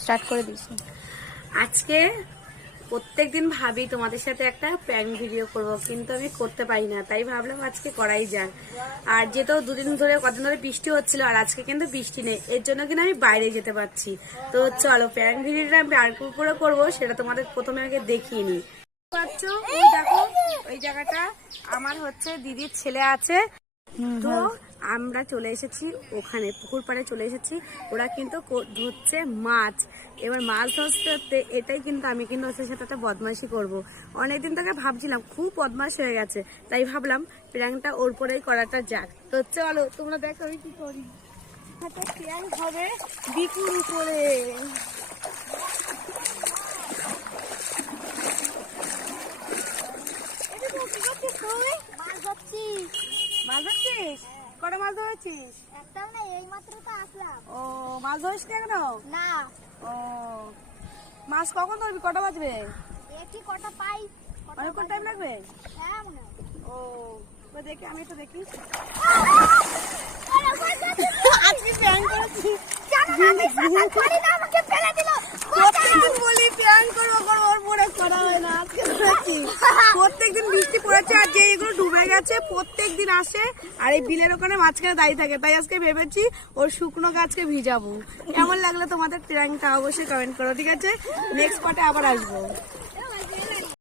Start করে দিয়েছি। আজকে প্রত্যেকদিন ভাবি তোমাদের সাথে একটা প্র্যাঙ্ক ভিডিও করব, কিন্তু আমি করতে পারি না, তাই ভাবলাম আজকে করাই যাক। আর যেহেতু কদিন ধরে বৃষ্টি হচ্ছিল, আর আজকে কিন্তু বৃষ্টি নেই, এর জন্য কিন্তু আমি বাইরে যেতে পারছি। তো চলো প্র্যাঙ্ক ভিডিওটা আমি আর কি করে করবো সেটা তোমাদের প্রথমে আগে দেখিয়ে নিই। পাচ্ছ ওই দেখো, ওই জায়গাটা আমার হচ্ছে দিদির ছেলে আছে, তো আমরা চলে এসেছি ওখানে পুকুর পাড়ে চলে এসেছি। ওরা কিন্তু ধরছে মাছ। এবার মাছ ধরতে ধরতে এটাই কিন্তু আমি কিন্তু ওদের সাথে একটা বদমাইশি করবো। অনেকদিন থেকে ভাবছিলাম, খুব বদমাশ হয়ে গেছে, তাই ভাবলাম প্র্যাঙ্কটা ওর পরেই করাটা যাক। তো চলো তোমরা দেখো আমি কি করি। একটা প্র্যাঙ্ক হবে বিকুর উপরে। মাছ ধরছিস? কটা মাছ ধরেছিস? একটাও না, এই মাত্র তো আসলাম। ও মাছ ধরিস না কেন? না, ও মাছ কখন ধরবি? কটা বাজবে? দেখি কটা পাই। অনেকক্ষণ টাইম লাগবে? হ্যাঁ মনে হয়। ও দেখি, আমি একটু দেখি। আজকে প্ল্যান করেছি, আমাকে ফেলে দিল। প্রত্যেকদিন বলি প্ল্যান করবো করবো, ওর পরে করা হয় না। আজকে ধরেছি, প্রত্যেকদিন বৃষ্টি পড়েছে আর যে এগুলো ডুবে গেছে প্রত্যেকদিন আসে আর এই বিলের ওখানে মাঝখানে দাঁড়িয়ে থাকে, তাই আজকে ভেবেছি ওর শুকনো গাছকে ভিজাবো। কেমন লাগলো তোমাদের প্র্যাঙ্কটা অবশ্যই কমেন্ট করো, ঠিক আছে? নেক্সট পার্টে আবার আসবো।